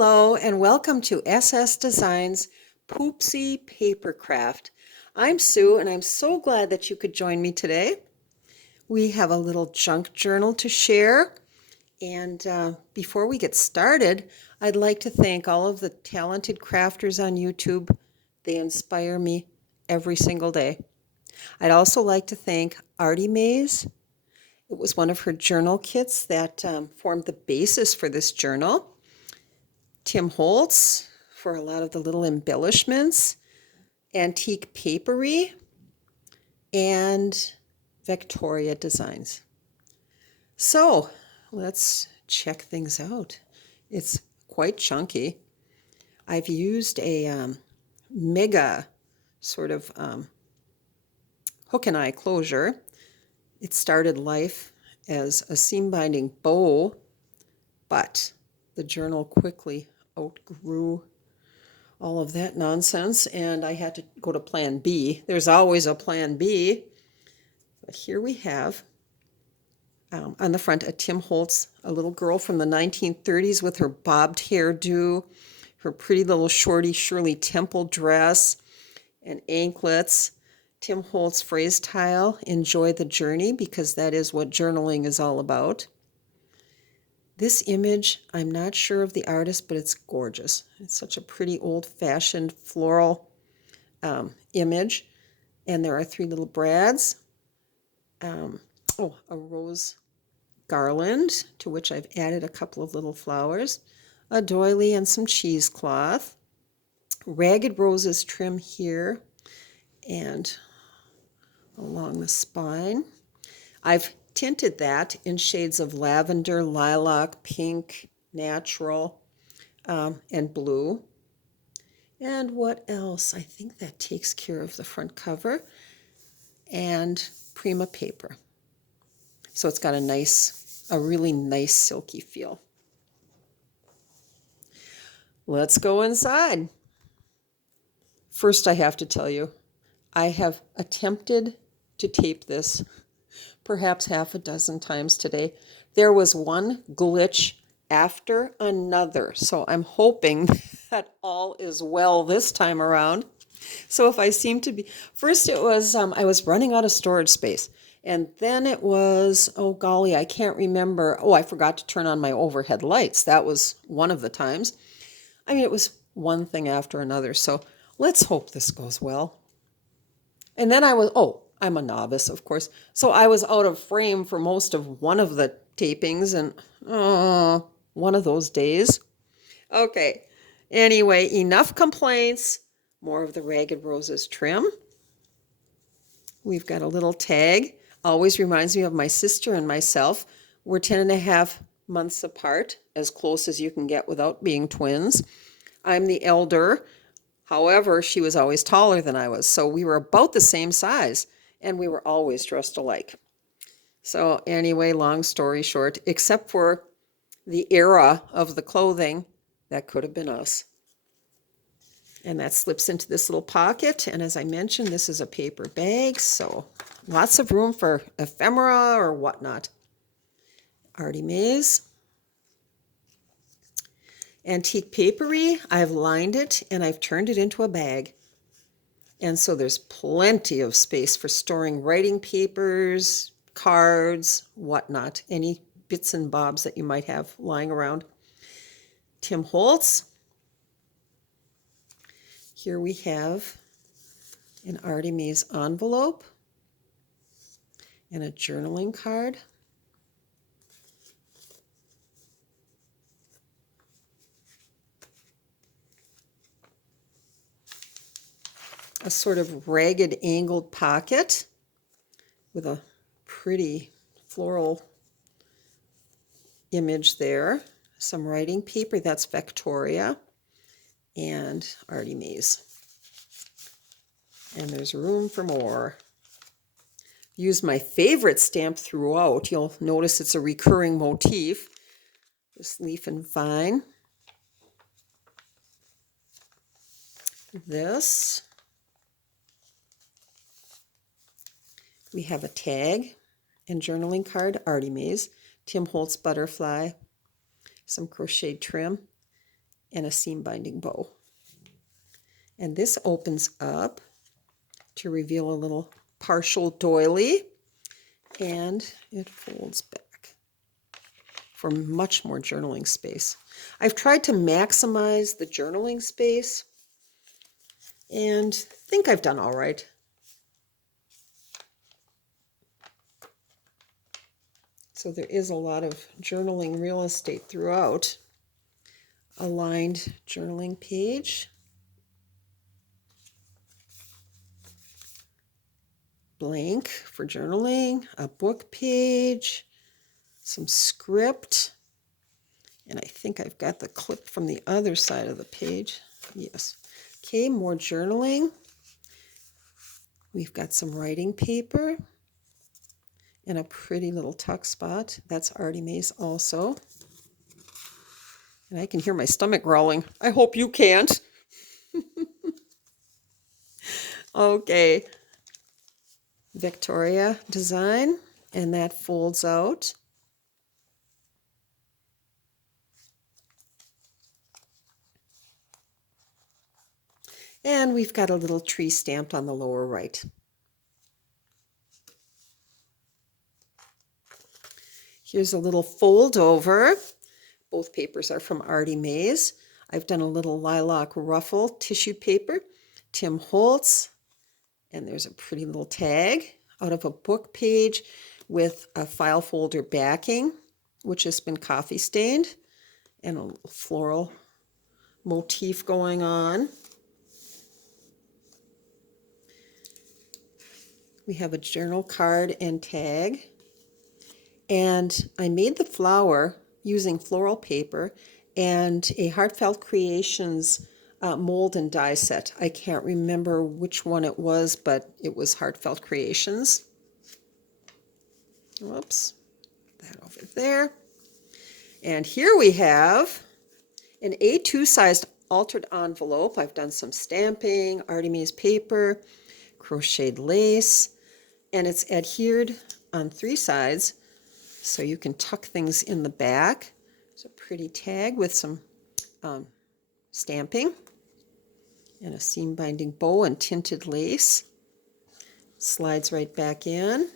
Hello and welcome to SS Designs Poopsie Papercraft. I'm Sue and I'm so glad that you could join me today. We have a little junk journal to share, and before we get started, I'd like to thank all of the talented crafters on YouTube. They inspire me every single day. I'd also like to thank Artymaze. It was one of her journal kits that formed the basis for this journal. Tim Holtz for a lot of the little embellishments, Antique Papery, and Victoria Designs. So let's check things out. It's quite chunky. I've used a mega sort of hook and eye closure. It started life as a seam binding bow, but the journal quickly outgrew all of that nonsense, and I had to go to plan B. There's always a plan B. But here we have, on the front, a Tim Holtz, a little girl from the 1930s with her bobbed hairdo, her pretty little shorty Shirley Temple dress, and anklets. Tim Holtz phrase tile, enjoy the journey, because that is what journaling is all about. This image, I'm not sure of the artist, but it's gorgeous. It's such a pretty old-fashioned floral image. And there are three little brads. A rose garland, to which I've added a couple of little flowers, a doily and some cheesecloth, ragged roses trim here and along the spine. I've tinted that in shades of lavender, lilac, pink, natural, and blue. And what else? I think that takes care of the front cover. And Prima paper. So it's got a really nice silky feel. Let's go inside. First, I have to tell you, I have attempted to tape this perhaps half a dozen times today. There was one glitch after another, so I'm hoping that all is well this time around. So if I seem to be, first it was, I was running out of storage space, and then it was, oh golly, I can't remember. Oh, I forgot to turn on my overhead lights. That was one of the times. I mean, it was one thing after another, so let's hope this goes well. And then I'm a novice, of course. So I was out of frame for most of one of the tapings, and one of those days. Okay. Anyway, enough complaints. More of the ragged roses trim. We've got a little tag. Always reminds me of my sister and myself. We're 10.5 months apart, as close as you can get without being twins. I'm the elder. However, she was always taller than I was, so we were about the same size, and we were always dressed alike. So anyway, long story short, except for the era of the clothing, that could have been us. And that slips into this little pocket, and as I mentioned, this is a paper bag, so lots of room for ephemera or whatnot. Artymaze. Antique Papery, I've lined it and I've turned it into a bag. And so there's plenty of space for storing writing papers, cards, whatnot, any bits and bobs that you might have lying around. Tim Holtz. Here we have an Artymaze envelope and a journaling card. A sort of ragged angled pocket with a pretty floral image there. Some writing paper, that's Victoria, and Artymaze. And there's room for more. Use my favorite stamp throughout. You'll notice it's a recurring motif. This leaf and vine. This. We have a tag and journaling card, Artymaze, Tim Holtz butterfly, some crochet trim, and a seam binding bow. And this opens up to reveal a little partial doily, and it folds back for much more journaling space. I've tried to maximize the journaling space and think I've done all right. So there is a lot of journaling real estate throughout. A lined journaling page, blank for journaling, a book page, some script, and I think I've got the clip from the other side of the page. Yes. Okay, more journaling. We've got some writing paper and a pretty little tuck spot. That's Artymaze also. And I can hear my stomach growling. I hope you can't. Okay. Victoria design, and that folds out. And we've got a little tree stamped on the lower right. Here's a little fold over. Both papers are from Artymaze. I've done a little lilac ruffle tissue paper, Tim Holtz, and there's a pretty little tag out of a book page with a file folder backing, which has been coffee stained, and a little floral motif going on. We have a journal card and tag, and I made the flower using floral paper and a Heartfelt Creations mold and die set. I can't remember which one it was, but it was Heartfelt Creations. Whoops, that over there. And here we have an A2 sized altered envelope. I've done some stamping, Artymaze paper, crocheted lace, and it's adhered on 3 sides so you can tuck things in the back. It's a pretty tag with some stamping and a seam binding bow and tinted lace. Slides right back in,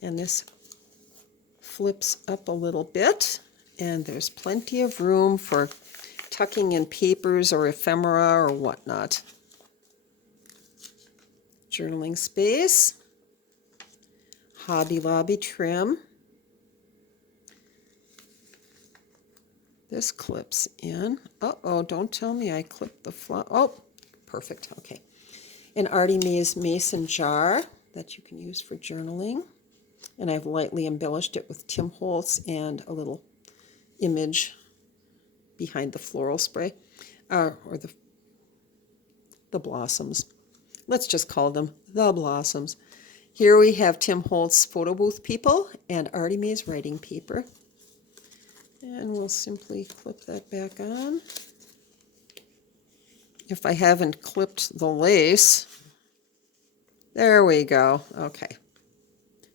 and this flips up a little bit, and there's plenty of room for tucking in papers or ephemera or whatnot. Journaling space, Hobby Lobby trim. This clips in. Uh-oh, don't tell me I clipped the flower. Oh, perfect, okay. An Artymaze mason jar that you can use for journaling. And I've lightly embellished it with Tim Holtz and a little image behind the floral spray, or the blossoms. Let's just call them the blossoms. Here we have Tim Holtz photo booth people and Artymaze writing paper. And we'll simply clip that back on. If I haven't clipped the lace, there we go. Okay.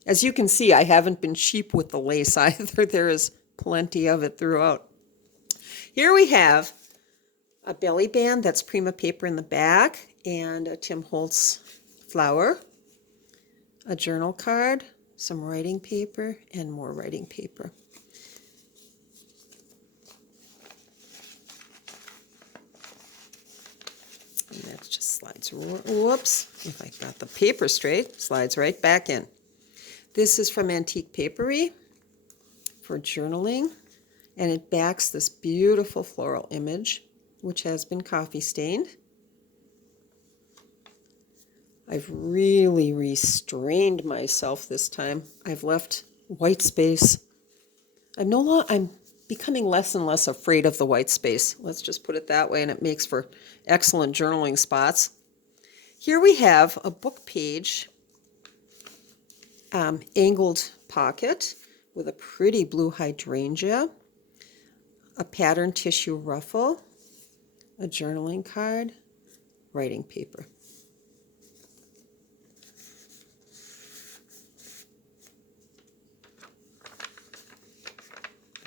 As you can see, I haven't been cheap with the lace either. There is plenty of it throughout. Here we have a belly band that's Prima paper in the back and a Tim Holtz flower, a journal card, some writing paper, and more writing paper. And that just slides, whoops, if I got the paper straight, slides right back in. This is from Antique Papery for journaling, and it backs this beautiful floral image, which has been coffee stained. I've really restrained myself this time. I've left white space. I'm becoming less and less afraid of the white space. Let's just put it that way, and it makes for excellent journaling spots. Here we have a book page, angled pocket with a pretty blue hydrangea, a patterned tissue ruffle, a journaling card, writing paper.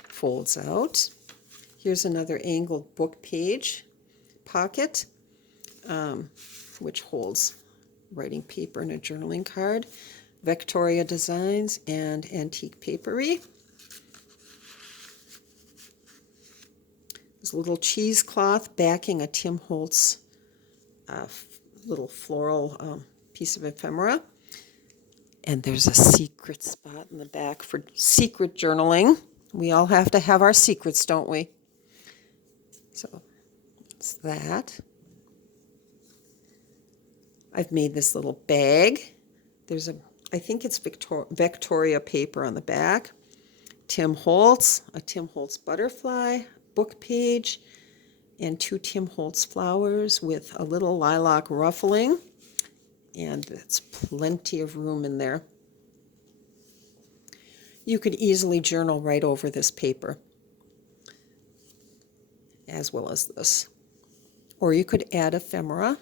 Folds out. Here's another angled book page pocket, which holds writing paper and a journaling card. Victoria Designs and Antique Papery. There's a little cheesecloth backing a Tim Holtz little floral piece of ephemera. And there's a secret spot in the back for secret journaling. We all have to have our secrets, don't we? So that's that. I've made this little bag. There's I think it's Victoria paper on the back. Tim Holtz, a Tim Holtz butterfly, book page, and 2 Tim Holtz flowers with a little lilac ruffling. And that's plenty of room in there. You could easily journal right over this paper, as well as this. Or you could add ephemera.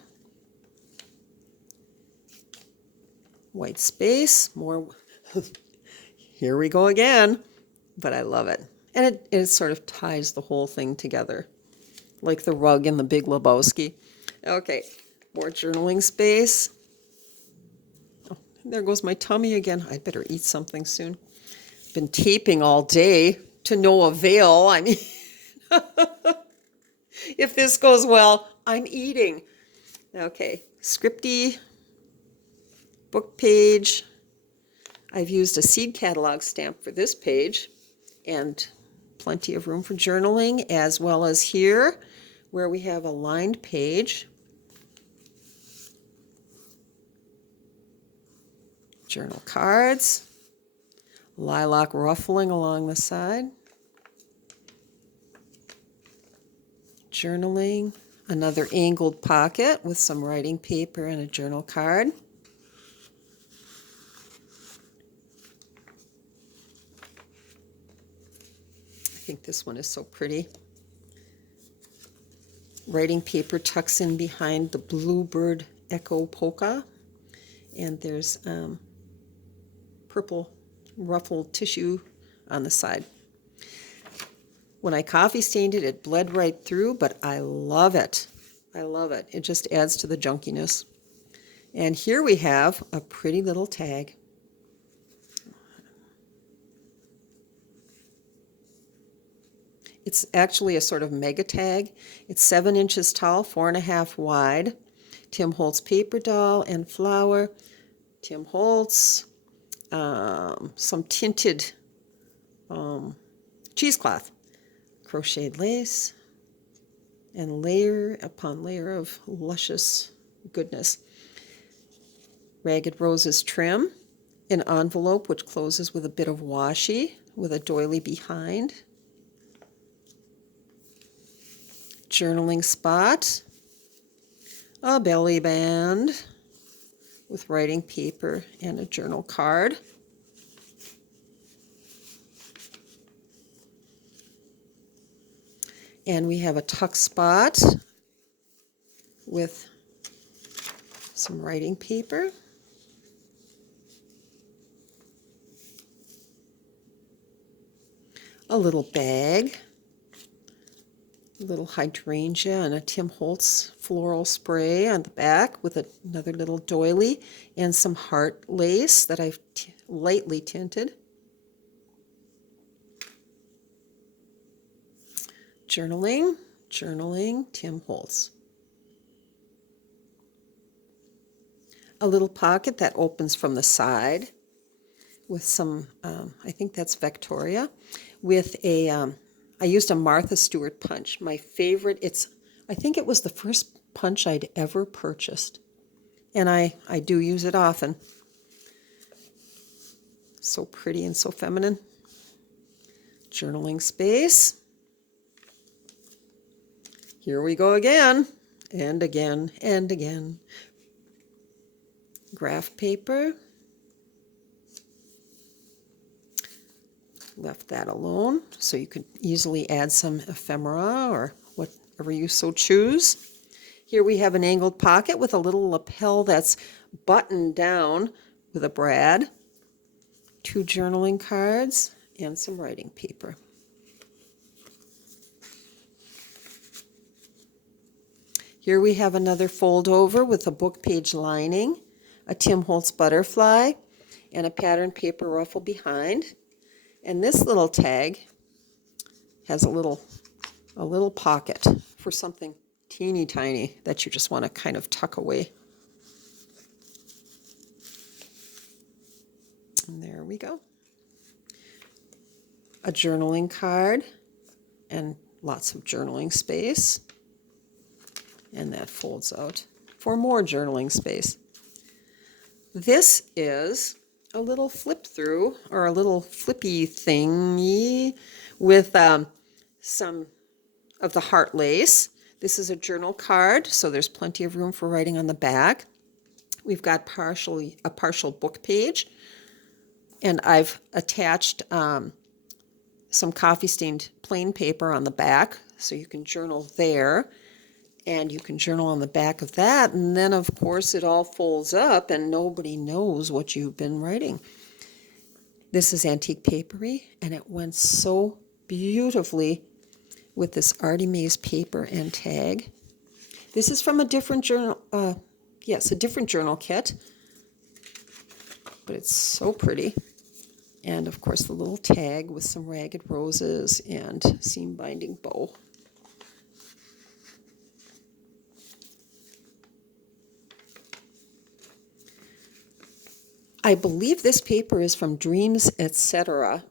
White space, more. Here we go again, but I love it. And it sort of ties the whole thing together, like the rug in The Big Lebowski. Okay, more journaling space. Oh, there goes my tummy again. I'd better eat something soon. Been taping all day to no avail. I mean, if this goes well, I'm eating. Okay, scripty book page. I've used a seed catalog stamp for this page, and plenty of room for journaling, as well as here where we have a lined page. Journal cards, lilac ruffling along the side, journaling, another angled pocket with some writing paper and a journal card. I think this one is so pretty. Writing paper tucks in behind the Bluebird Echo Polka, and there's purple ruffled tissue on the side. When I coffee stained it, it bled right through, but I love it. I love it. It just adds to the junkiness. And here we have a pretty little tag. It's actually a sort of mega tag. It's 7 inches tall, 4.5 wide. Tim Holtz paper doll and flower. Tim Holtz. Some tinted cheesecloth. Crocheted lace. And layer upon layer of luscious goodness. Ragged Roses trim. An envelope which closes with a bit of washi with a doily behind. Journaling spot, a belly band with writing paper and a journal card. And we have a tuck spot with some writing paper. A little bag. A little hydrangea and a Tim Holtz floral spray on the back with another little doily and some heart lace that I've lightly tinted. Journaling, Tim Holtz. A little pocket that opens from the side with some, I think that's Victoria, with a, I used a Martha Stewart punch. My favorite, I think it was the first punch I'd ever purchased. And I do use it often. So pretty and so feminine. Journaling space. Here we go again, and again, and again. Graph paper. Left that alone, so you could easily add some ephemera or whatever you so choose. Here we have an angled pocket with a little lapel that's buttoned down with a brad, 2 journaling cards, and some writing paper. Here we have another fold over with a book page lining, a Tim Holtz butterfly, and a patterned paper ruffle behind. And this little tag has a little pocket for something teeny tiny that you just want to kind of tuck away. And there we go. A journaling card and lots of journaling space. And that folds out for more journaling space. This is a little flip through, or a little flippy thingy with some of the heart lace. This is a journal card, so there's plenty of room for writing on the back. We've got a partial book page, and I've attached some coffee stained plain paper on the back, so you can journal there. And you can journal on the back of that, and then of course it all folds up and nobody knows what you've been writing. This is antique papery, and it went so beautifully with this Artymaze paper and tag. This is from a different journal, a different journal kit, but it's so pretty. And of course the little tag with some ragged roses and seam binding bow. I believe this paper is from Dreams, Etc.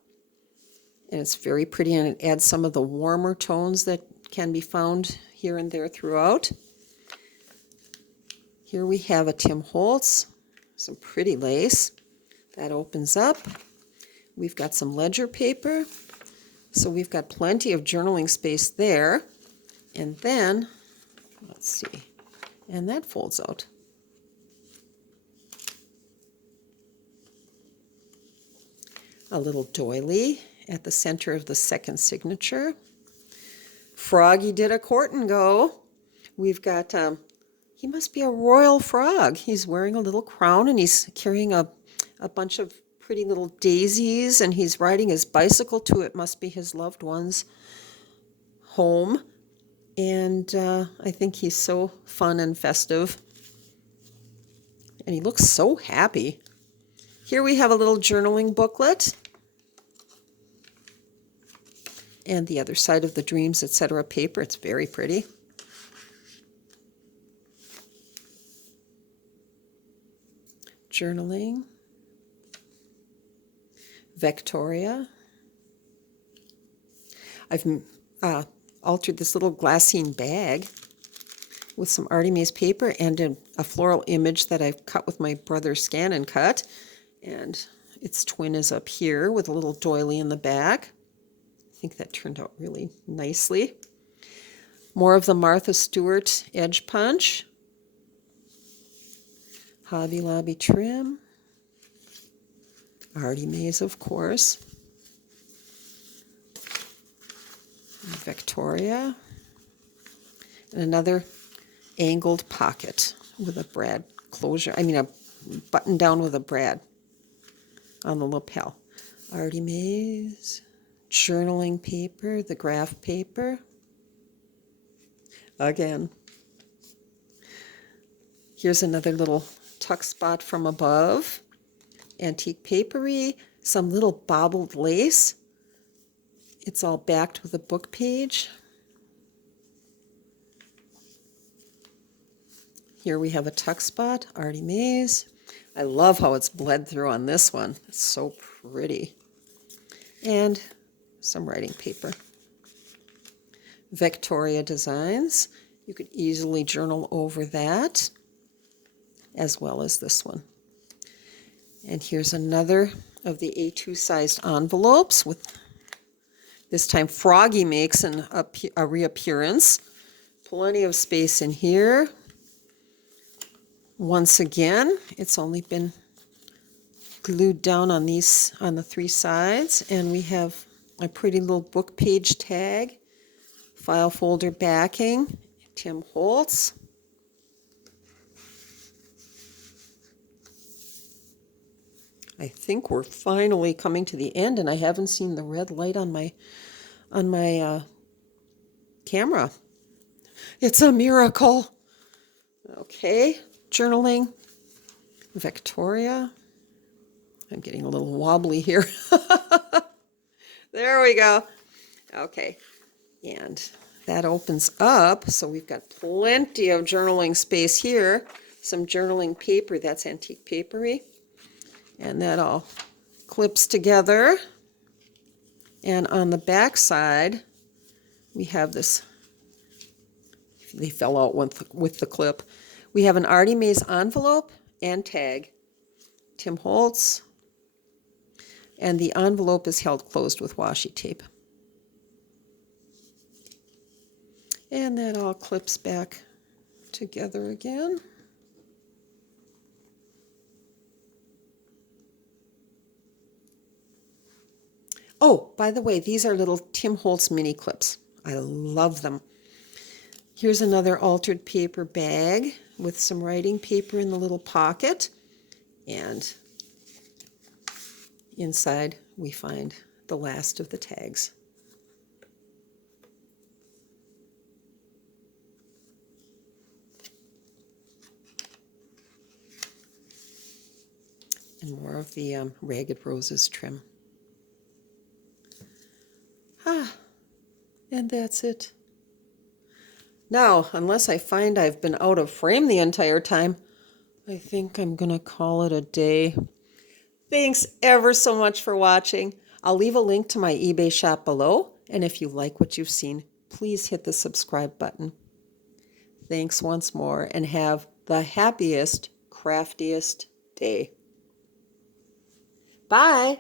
And it's very pretty, and it adds some of the warmer tones that can be found here and there throughout. Here we have a Tim Holtz, some pretty lace. That opens up. We've got some ledger paper. So we've got plenty of journaling space there. And then, let's see, and that folds out. A little doily at the center of the second signature. Froggy did a court and go. We've got, he must be a royal frog. He's wearing a little crown, and he's carrying a bunch of pretty little daisies, and he's riding his bicycle to, it must be his loved one's home. And I think he's so fun and festive. And he looks so happy. Here we have a little journaling booklet. And the other side of the Dreams, Etc. paper. It's very pretty. Journaling. Victoria. I've altered this little glassine bag with some Artymaze paper and a floral image that I've cut with my brother's Scan and Cut. And its twin is up here with a little doily in the back. I think that turned out really nicely. More of the Martha Stewart edge punch. Hobby Lobby trim. Artymaze, of course. Victoria. And another angled pocket with a brad closure. A button down with a brad on the lapel. Artymaze. Journaling paper, the graph paper. Again. Here's another little tuck spot from above. Antique papery, some little bobbled lace. It's all backed with a book page. Here we have a tuck spot, Artymaze. I love how it's bled through on this one. It's so pretty. And some writing paper. Victoria Designs. You could easily journal over that, as well as this one. And here's another of the A2 sized envelopes with, this time Froggy makes a reappearance. Plenty of space in here. Once again, it's only been glued down on the three sides, and we have a pretty little book page tag, file folder backing, Tim Holtz. I think we're finally coming to the end, and I haven't seen the red light on my camera. It's a miracle. Okay, journaling, Victoria. I'm getting a little wobbly here. There we go. Okay, and that opens up, so we've got plenty of journaling space here. Some journaling paper, that's antique papery. And that all clips together. And on the back side, we have this, they fell out with the clip. We have an Artymaze envelope and tag. Tim Holtz. And the envelope is held closed with washi tape. And that all clips back together again. Oh, by the way, these are little Tim Holtz mini clips. I love them. Here's another altered paper bag with some writing paper in the little pocket. And inside we find the last of the tags. And more of the Ragged Roses trim. And that's it. Now, unless I find I've been out of frame the entire time, I think I'm gonna call it a day. Thanks ever so much for watching. I'll leave a link to my eBay shop below, and if you like what you've seen, please hit the subscribe button. Thanks once more, and have the happiest, craftiest day. Bye.